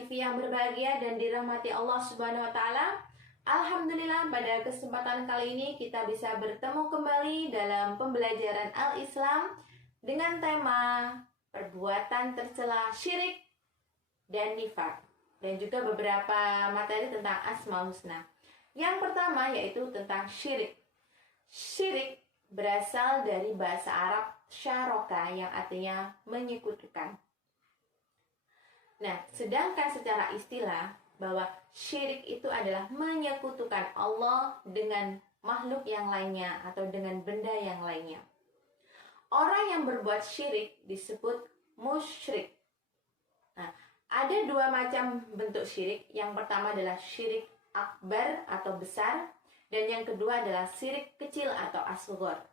TV yang berbahagia dan dirahmati Allah Subhanahu wa taala. Alhamdulillah, pada kesempatan kali ini kita bisa bertemu kembali dalam pembelajaran Al-Islam dengan tema perbuatan tercela syirik dan nifak, dan juga beberapa materi tentang Asmaul Husna. Yang pertama yaitu tentang syirik. Syirik berasal dari bahasa Arab syaraka yang artinya menyekutukan. Nah, sedangkan secara istilah bahwa syirik itu adalah menyekutukan Allah dengan makhluk yang lainnya atau dengan benda yang lainnya. Orang yang berbuat syirik disebut musyrik. Nah, ada dua macam bentuk syirik. Yang pertama adalah syirik akbar atau besar, dan yang kedua adalah syirik kecil atau asghar.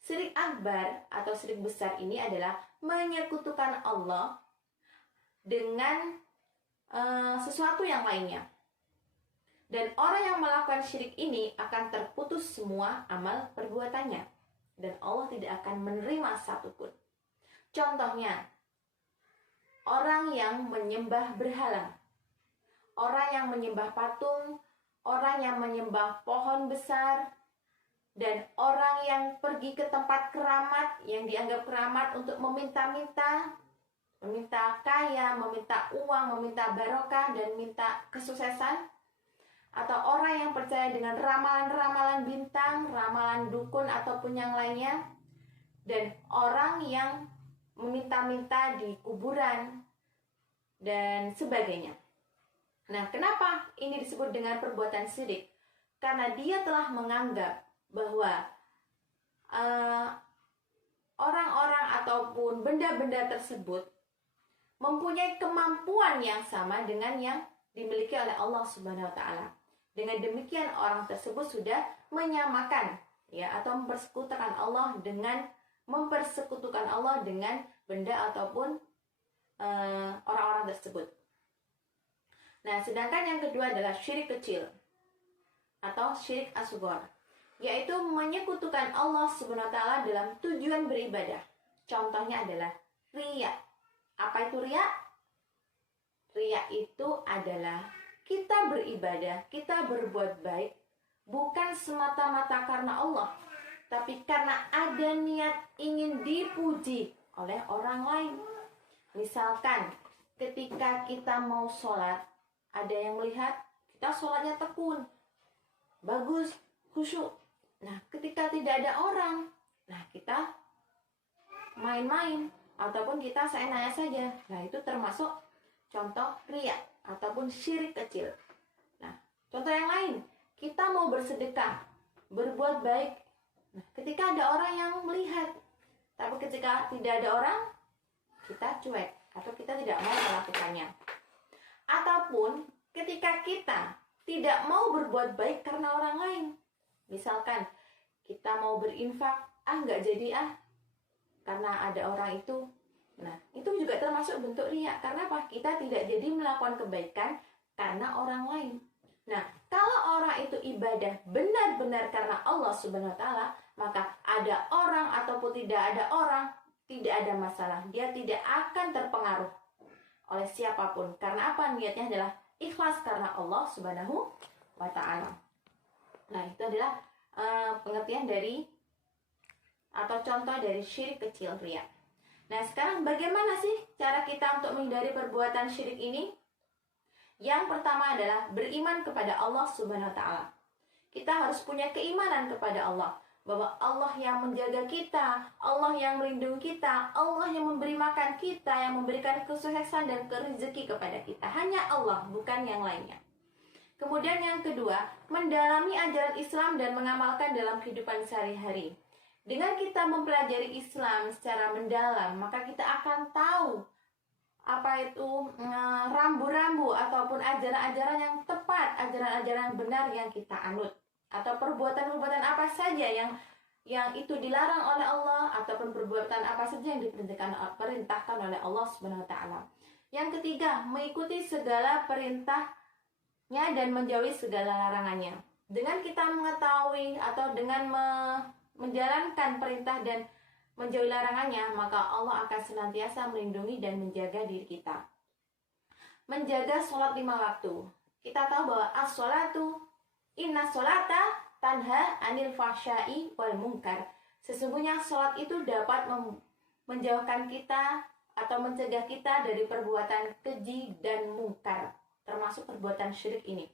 Syirik akbar atau syirik besar ini adalah menyekutukan Allah dengan sesuatu yang lainnya. Dan orang yang melakukan syirik ini akan terputus semua amal perbuatannya, dan Allah tidak akan menerima satupun. Contohnya, orang yang menyembah berhala, orang yang menyembah patung, orang yang menyembah pohon besar, dan orang yang pergi ke tempat keramat yang dianggap keramat untuk meminta-minta, meminta kaya, meminta uang, meminta barokah, dan minta kesuksesan. Atau orang yang percaya dengan ramalan-ramalan bintang, ramalan dukun ataupun yang lainnya. Dan orang yang meminta-minta di kuburan dan sebagainya. Nah, kenapa ini disebut dengan perbuatan syirik? Karena dia telah menganggap bahwa orang-orang ataupun benda-benda tersebut mempunyai kemampuan yang sama dengan yang dimiliki oleh Allah Subhanahu wa taala. Dengan demikian orang tersebut sudah menyamakan atau mempersekutukan Allah dengan benda ataupun orang-orang tersebut. Nah, sedangkan yang kedua adalah syirik kecil atau syirik asghar, yaitu menyekutukan Allah Subhanahu wa taala dalam tujuan beribadah. Contohnya adalah riya. Apa itu riya? Riya itu adalah kita beribadah, kita berbuat baik bukan semata-mata karena Allah, tapi karena ada niat ingin dipuji oleh orang lain. Misalkan ketika kita mau sholat, ada yang melihat kita sholatnya tekun, bagus, khusyuk. Nah, ketika tidak ada orang, nah kita main-main ataupun kita seenaknya saja. Nah, itu termasuk contoh riya ataupun syirik kecil. Nah, contoh yang lain, kita mau bersedekah, berbuat baik. Nah, ketika ada orang yang melihat, tapi ketika tidak ada orang, kita cuek atau kita tidak mau melakukannya. Ataupun ketika kita tidak mau berbuat baik karena orang lain. Misalkan kita mau berinfak, nggak jadi karena ada orang itu. Nah, itu juga termasuk bentuk riya. Karena apa? Kita tidak jadi melakukan kebaikan karena orang lain. Nah, kalau orang itu ibadah benar-benar karena Allah Subhanahu wa taala, maka ada orang ataupun tidak ada orang, tidak ada masalah. Dia tidak akan terpengaruh oleh siapapun. Karena apa? Niatnya adalah ikhlas karena Allah Subhanahu wa taala. Nah, itu adalah pengertian dari atau contoh dari syirik kecil, riya. Nah, sekarang bagaimana sih cara kita untuk menghindari perbuatan syirik ini? Yang pertama adalah beriman kepada Allah Subhanahu wa taala. Kita harus punya keimanan kepada Allah, bahwa Allah yang menjaga kita, Allah yang melindungi kita, Allah yang memberi makan kita, yang memberikan kesuksesan dan rezeki kepada kita. Hanya Allah, bukan yang lainnya. Kemudian yang kedua, mendalami ajaran Islam dan mengamalkan dalam kehidupan sehari-hari. Dengan kita mempelajari Islam secara mendalam, maka kita akan tahu apa itu rambu-rambu ataupun ajaran-ajaran yang tepat, ajaran-ajaran yang benar yang kita anut, atau perbuatan-perbuatan apa saja yang itu dilarang oleh Allah, ataupun perbuatan apa saja yang diperintahkan oleh Allah Subhanahu wa taala. Yang ketiga, mengikuti segala perintahnya dan menjauhi segala larangannya. Dengan kita mengetahui atau dengan menjalankan perintah dan menjauhi larangannya, maka Allah akan senantiasa melindungi dan menjaga diri kita. menjaga sholat 5 waktu. Kita tahu bahwa as-sholatu inna sholata tanha anil fahsyai wal munkar. Sesungguhnya sholat itu dapat menjauhkan kita atau mencegah kita dari perbuatan keji dan mungkar, termasuk perbuatan syirik ini.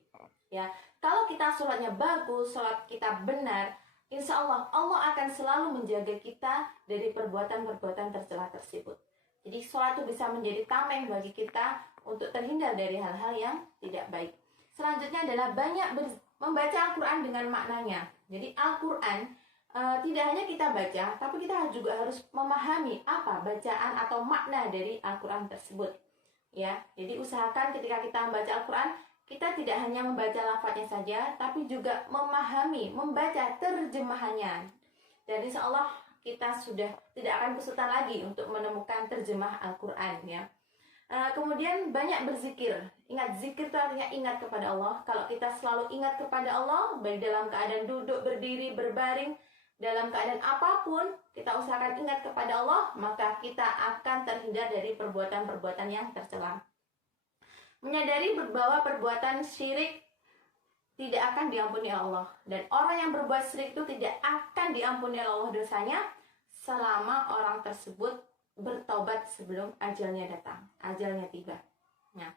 Ya, kalau kita sholatnya bagus, sholat kita benar, insya Allah Allah akan selalu menjaga kita dari perbuatan-perbuatan tercela tersebut. Jadi sholat itu bisa menjadi tameng bagi kita untuk terhindar dari hal-hal yang tidak baik. Selanjutnya adalah banyak membaca Al-Quran dengan maknanya. Jadi Al-Quran tidak hanya kita baca, tapi kita juga harus memahami apa bacaan atau makna dari Al-Quran tersebut. Ya, jadi usahakan ketika kita membaca Al-Quran, kita tidak hanya membaca lafadznya saja, tapi juga memahami, membaca terjemahannya. Dan insya Allah kita sudah tidak akan kesulitan lagi untuk menemukan terjemah Al-Quran, ya. Kemudian banyak berzikir. Ingat, zikir itu artinya ingat kepada Allah. Kalau kita selalu ingat kepada Allah, baik dalam keadaan duduk, berdiri, berbaring, dalam keadaan apapun, kita usahakan ingat kepada Allah, maka kita akan terhindar dari perbuatan-perbuatan yang tercela. Menyadari bahwa perbuatan syirik tidak akan diampuni Allah, dan orang yang berbuat syirik itu tidak akan diampuni Allah dosanya selama orang tersebut bertobat sebelum ajalnya datang, ajalnya tiba. Nah,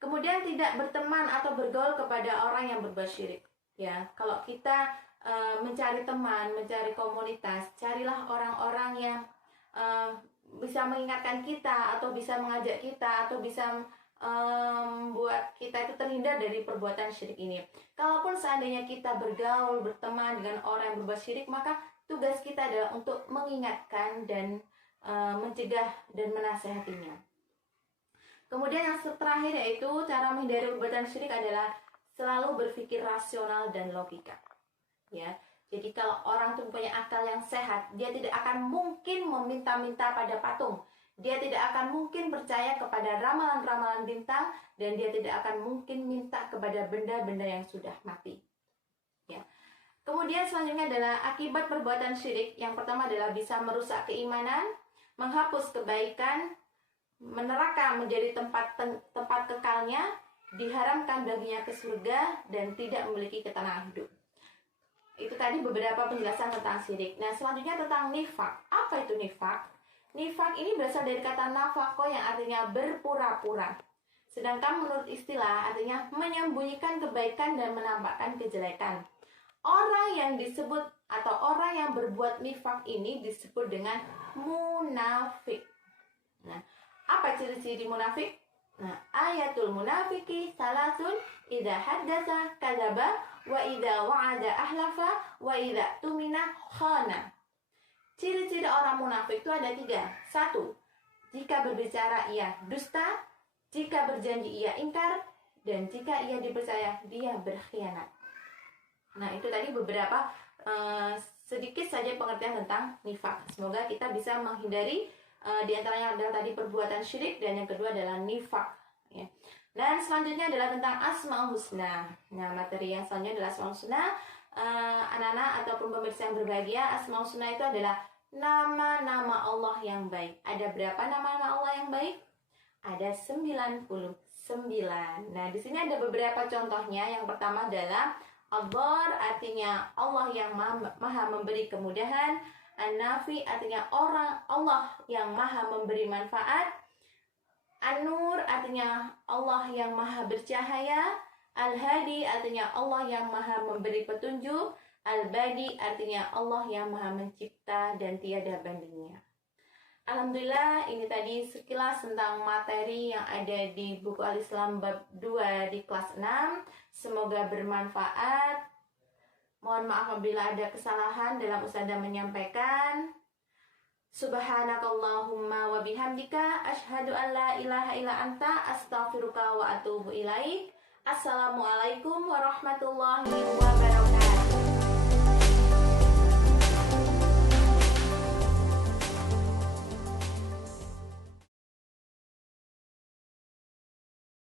kemudian tidak berteman atau bergaul kepada orang yang berbuat syirik. Ya, kalau kita mencari teman, mencari komunitas, carilah orang-orang yang bisa mengingatkan kita, atau bisa mengajak kita, atau bisa membuat kita itu terhindar dari perbuatan syirik ini. Kalaupun seandainya kita bergaul, berteman dengan orang yang berbuat syirik, maka tugas kita adalah untuk mengingatkan dan mencegah dan menasehatinya. Kemudian yang terakhir yaitu cara menghindari perbuatan syirik adalah selalu berpikir rasional dan logika. Ya, jadi kalau orang itu punya akal yang sehat, dia tidak akan mungkin meminta-minta pada patung. Dia tidak akan mungkin percaya kepada ramalan-ramalan bintang, dan dia tidak akan mungkin minta kepada benda-benda yang sudah mati. Ya. Kemudian selanjutnya adalah akibat perbuatan syirik. Yang pertama adalah bisa merusak keimanan, menghapus kebaikan, neraka menjadi tempat kekalnya, diharamkan baginya ke surga, dan tidak memiliki ketenangan hidup. Itu tadi beberapa penjelasan tentang syirik. Nah, selanjutnya tentang nifak. Apa itu nifak? Nifak ini berasal dari kata nafako yang artinya berpura-pura. Sedangkan menurut istilah artinya menyembunyikan kebaikan dan menampakkan kejelekan. Orang yang disebut atau orang yang berbuat nifak ini disebut dengan munafik. Nah, apa ciri-ciri munafik? Nah, ayatul munafiki salasun idza haddatsa kadzaba wa idza wa'ada ahlafa wa idza tumina khana. Ciri-ciri orang munafik itu ada 3. 1. Jika berbicara ia dusta, jika berjanji ia ingkar, dan jika ia dipercaya dia berkhianat. Nah, itu tadi beberapa sedikit saja pengertian tentang nifak. Semoga kita bisa menghindari di antaranya adalah tadi perbuatan syirik, dan yang kedua adalah nifak. Ya. Dan selanjutnya adalah tentang Asmaul Husna. Nah, materi yang selanjutnya adalah Asmaul Husna. Anak-anak ataupun pemirsa yang berbahagia, Asmaul Husna itu adalah nama-nama Allah yang baik. Ada berapa nama-nama Allah yang baik? Ada 99. Nah, di sini ada beberapa contohnya. Yang pertama adalah Ad-Dar, artinya Allah yang maha memberi kemudahan. An-Nafi, artinya Allah yang maha memberi manfaat. An-Nur, artinya Allah yang maha bercahaya. Al-Hadi, artinya Allah yang maha memberi petunjuk. Al-Badi, artinya Allah yang maha mencipta dan tiada bandingnya. Alhamdulillah, ini tadi sekilas tentang materi yang ada di buku Al-Islam bab 2 di kelas 6. Semoga bermanfaat. Mohon maaf apabila ada kesalahan dalam Ustazah menyampaikan. Subhanakallahumma wa bihamdika asyhadu an la ilaha illa anta astaghfiruka wa atubu ilaik. Assalamualaikum warahmatullahi wabarakatuh.